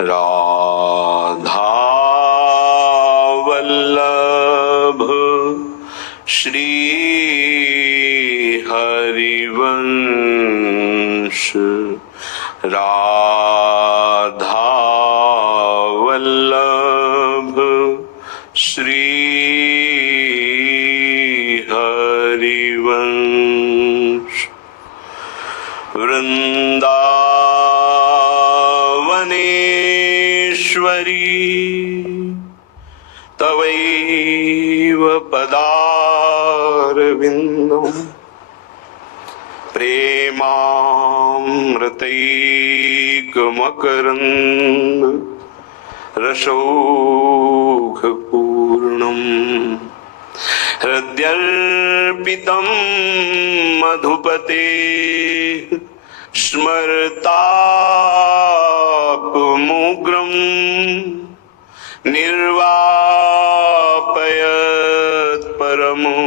राधा वल्लभ श्री हरिवंश। राधा वल्लभ श्री हरिवंश। वृंदावनेश्वरी तवैव पदारविन्दम् प्रेमामृतैकमकरन्द रसौघपूर्णम्। हृद्यर्पितं मधुपते स्मरतापमुग्रम् निर्वापयत् परमो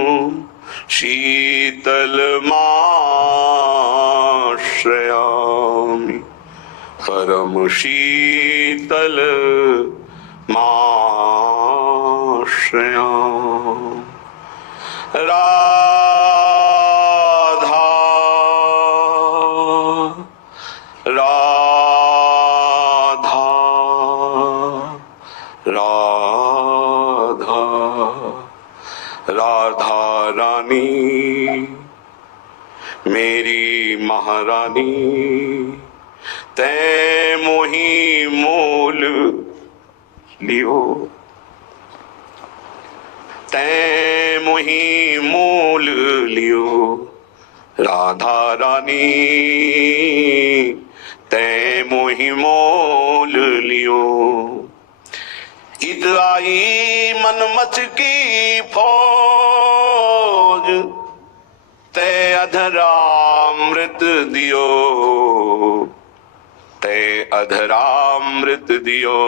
शीतलमाश्रयामि। परम शीतलमाश्रयामि। राधा राधा राधा राधा रानी मेरी महारानी, तै मोही मोल लियो। तै मोही मोल लियो राधा रानी, तै मोही मोल लियो। इत आई मन मच की फौज, तै अधरामृत दियो। तै अधरामृत दियो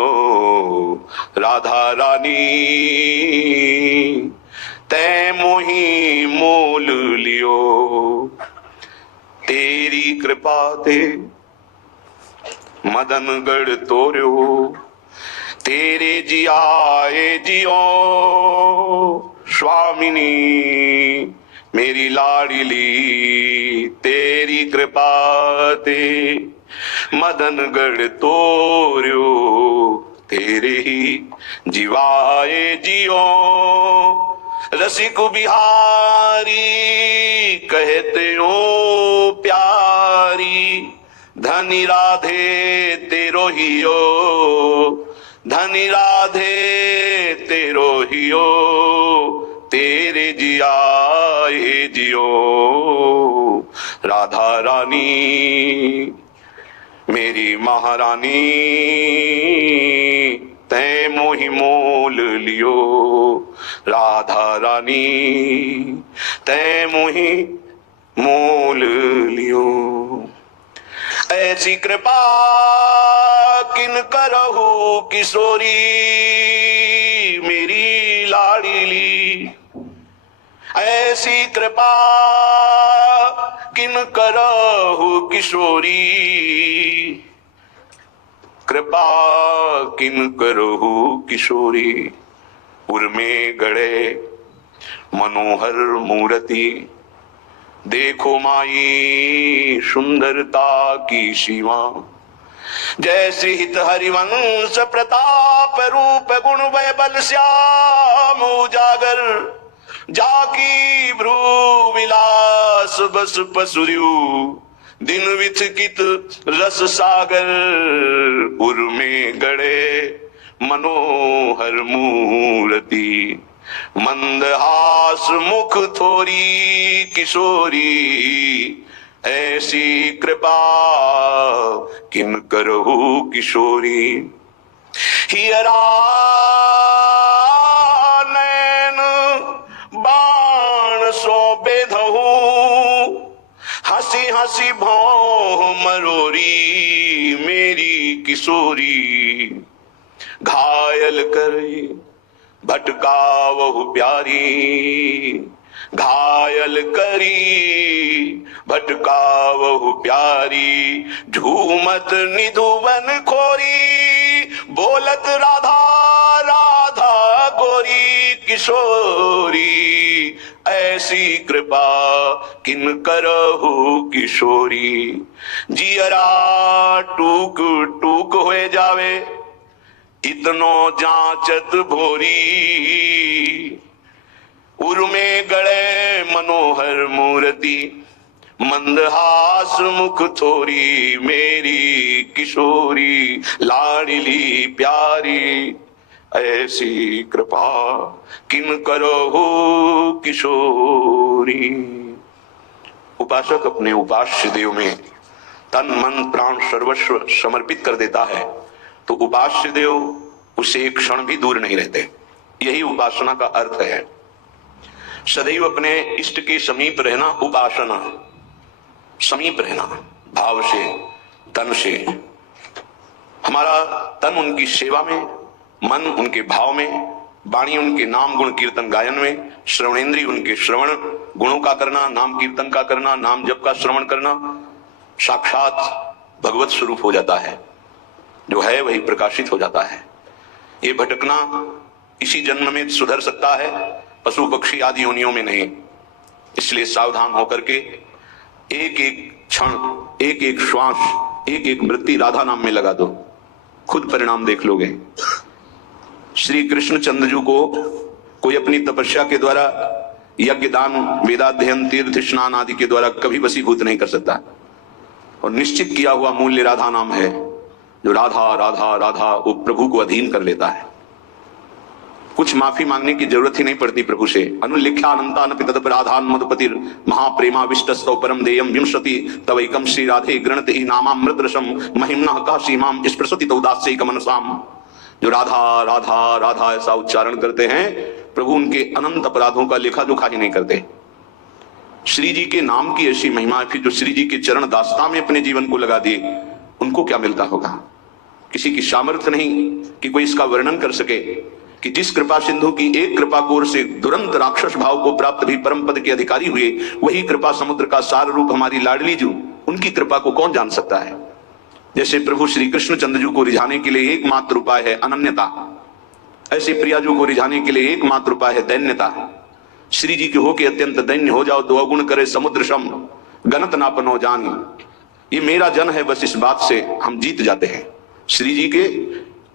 राधा रानी, तै मोही मोल लियो। तेरी कृपा ते मदनगढ़ तोर्यो, तेरे जियाए जियो स्वामिनी मेरी लाडली। तेरी कृपा ते मदनगढ़ तोर्यो, तेरे ही जीवाए जियो। रसिक बिहारी कहते हो प्यारी, धनी राधे तेरो हियो। धनी राधे तेरो हियो, तेरे जियाए जियो राधा रानी मेरी महारानी। तै मोही मोल लियो राधा रानी, तै मोही मोल लियो। ऐसी कृपा किन करहु किशोरी मेरी लाडली। ऐसी कृपा किन करहु किशोरी, कृपा किन करहु किशोरी। उर्मे गड़े मनोहर मूर्ति, देखो माई सुंदरता की सीमा। जैसे हित हरिवंश प्रताप रूप गुण वै बल श्याम उजागर। जाकी भ्रू विलास बस पसुर्यु, दिन विचकित रस सागर। उर्मे गड़े मनोहर मूर्ति, मंदहास मुख थोरी किशोरी। ऐसी कृपा किन करहु किशोरी। हियरा नैन बाण सो बेधहु, हंसी हंसी भौं मरोरी मेरी किशोरी। घायल करे भटकावहु प्यारी, घायल करी भटकावहु प्यारी। झूमत निधुवन खोरी बोलत राधा राधा गोरी किशोरी, ऐसी कृपा किन करहु किशोरी। जियरा टूक टूक होए जावे, इतनो जांचत भोरी, उर्मे गड़े मनोहर मूर्ति, मंदहास मुख थोरी, मेरी किशोरी लाडली प्यारी, ऐसी कृपा किन करो किशोरी। उपासक अपने उपास्य देव में तन मन प्राण सर्वस्व समर्पित कर देता है तो उपास्य देव उसे एक क्षण भी दूर नहीं रहते। यही उपासना का अर्थ है। सदैव अपने इष्ट के समीप रहना उपासना, समीप रहना भाव से, तन से। हमारा तन उनकी सेवा में, मन उनके भाव में, वाणी उनके नाम गुण कीर्तन गायन में, श्रवणेन्द्रिय उनके श्रवण गुणों का करना, नाम कीर्तन का करना, नाम जप का श्रवण करना, साक्षात भगवत स्वरूप हो जाता है। जो है वही प्रकाशित हो जाता है। ये भटकना इसी जन्म में सुधर सकता है, पशु पक्षी आदि योनियों में नहीं। इसलिए सावधान होकर के एक एक क्षण, एक एक श्वास, एक एक वृत्ति राधा नाम में लगा दो, खुद परिणाम देख लोगे। श्री कृष्ण चंद्रजू को कोई अपनी तपस्या के द्वारा, यज्ञ दान वेदाध्ययन तीर्थ स्नान आदि के द्वारा कभी वशीभूत नहीं कर सकता। और निश्चित किया हुआ मूल्य राधा नाम है, जो राधा राधा राधा वो प्रभु को अधीन कर लेता है। कुछ माफी मांगने की जरूरत ही नहीं पड़ती प्रभु से। अनुलिख्यानंतानपि तदपराधान मधुपतिर महाप्रेमा विष्टस्तौ परम देयम विंशति तवैकम श्री राधे गृणति नामामृत रसम महिम्नः का सीमाम स्पृशति तौदास्यैक मनसाम। जो राधा राधा राधा ऐसा उच्चारण करते हैं, प्रभु उनके अनंत अपराधों का लेखा जोखा ही नहीं करते। श्री जी के नाम की ऐसी महिमा है, फिर जो श्री जी के चरण दास्ता में अपने जीवन को लगा दिए, उनको क्या मिलता होगा। किसी की सामर्थ्य नहीं कि कोई इसका वर्णन कर सके कि जिस कृपा सिंधु की एक कृपा कोर से दुरंत राक्षस भाव को प्राप्त भी परम पद के अधिकारी हुए, वही कृपा समुद्र का सार रूप हमारी लाडली जू, उनकी कृपा को कौन जान सकता है। जैसे प्रभु श्री कृष्ण चंद्रजू को रिझाने के लिए एकमात्र उपाय है अनन्यता, ऐसे प्रियाजू को रिझाने के लिए एकमात्र उपाय है दैन्यता। श्री जी के होके अत्यंत दैन्य हो जाओ तो अवगुण करे समुद्र सम गणत नापनो जान। ये मेरा जन है, बस इस बात से हम जीत जाते हैं। श्री जी के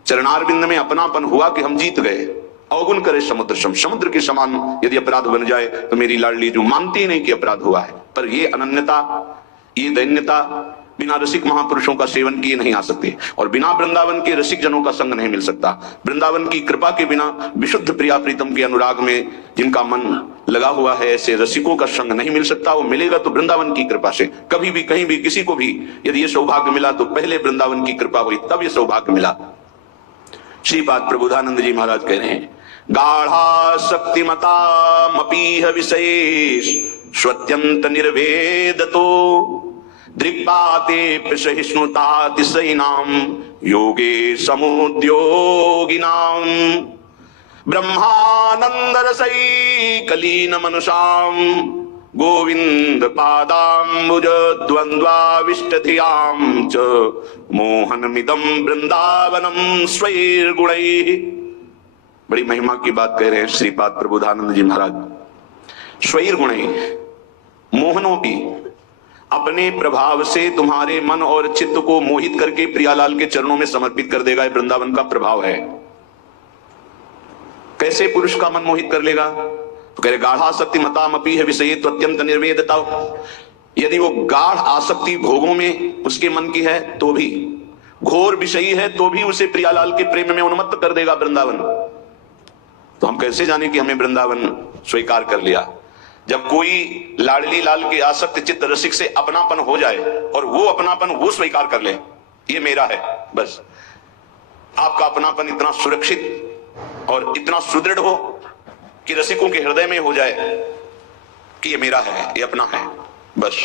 चरणारविंद में अपनापन हुआ कि हम जीत गए। अवगुण करे समुद्र सम, समुद्र के समान यदि अपराध बन जाए तो मेरी लाडली जो मानती ही नहीं कि अपराध हुआ है। पर ये अनन्यता, ये दैन्यता बिना रसिक महापुरुषों का सेवन किए नहीं आ सकते, और बिना वृंदावन के रसिक जनों का संग नहीं मिल सकता। वृंदावन की कृपा के बिना विशुद्ध प्रिया प्रीतम के अनुराग में जिनका मन लगा हुआ है, ऐसे रसिकों का संग नहीं मिल सकता। वो मिलेगा तो वृंदावन की कृपा से। कभी भी कहीं भी किसी को भी यदि ये सौभाग्य मिला तो पहले वृंदावन की कृपा हुई, तब ये सौभाग्य मिला। श्रीपाद प्रबोधानंद जी महाराज कह रहे हैं, गाढ़ा शक्तिमतामपीह विशेष स्वत्यंत निर्वेदतो दृक्पाते सहिष्णुतातिशयिनाम योगे समुद्योगिनाम ब्रह्मानंद रसै कलीन मनुषाम गोविंद पादाम्बुज द्वंद्वाविष्टधियाम च मोहनमिदं वृंदावनम स्वैर्गुणैः। बड़ी महिमा की बात कह रहे हैं श्रीपाद प्रबोधानंद जी महाराज। स्वैर्गुणैः, मोहनों की अपने प्रभाव से तुम्हारे मन और चित्त को मोहित करके प्रियालाल के चरणों में समर्पित कर देगा। वृंदावन का प्रभाव है। कैसे पुरुष का मन मोहित कर लेगा? तो कह रहे गाढ़ा शक्ति मतामपी है विषय तो अत्यंत निर्वेदता। यदि वो गाढ़ आसक्ति भोगों में उसके मन की है तो भी, घोर विषयी है तो भी उसे प्रियालाल के प्रेम में उन्मत्त कर देगा वृंदावन। तो हम कैसे जाने कि हमें वृंदावन स्वीकार कर लिया? जब कोई लाडली लाल के आसक्त चित्त रसिक से अपनापन हो जाए और वो अपनापन वो स्वीकार कर ले, ये मेरा है, बस आपका अपनापन इतना सुरक्षित और इतना सुदृढ़ हो कि रसिकों के हृदय में हो जाए कि ये मेरा है, ये अपना है, बस।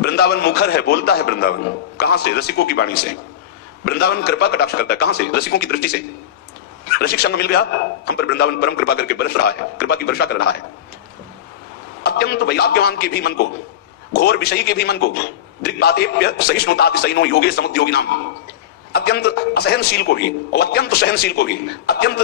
वृंदावन मुखर है, बोलता है वृंदावन। कहां से? रसिकों की वाणी से। वृंदावन कृपा कटाक्ष करता है। कहां से? रसिकों की दृष्टि से। रसिक संग मिल गया हम पर, वृंदावन परम कृपा करके बरस रहा है, कृपा की वर्षा कर रहा है। अत्यंत वैराग्यवान के भी मन को, घोर विषयी के भी मन को, दृक्पातेप्य सहिष्णुतातिशयिनो योगे समुद्योगिनाम, अत्यंत असहनशील को भी और अत्यंत सहनशील को भी अत्यंत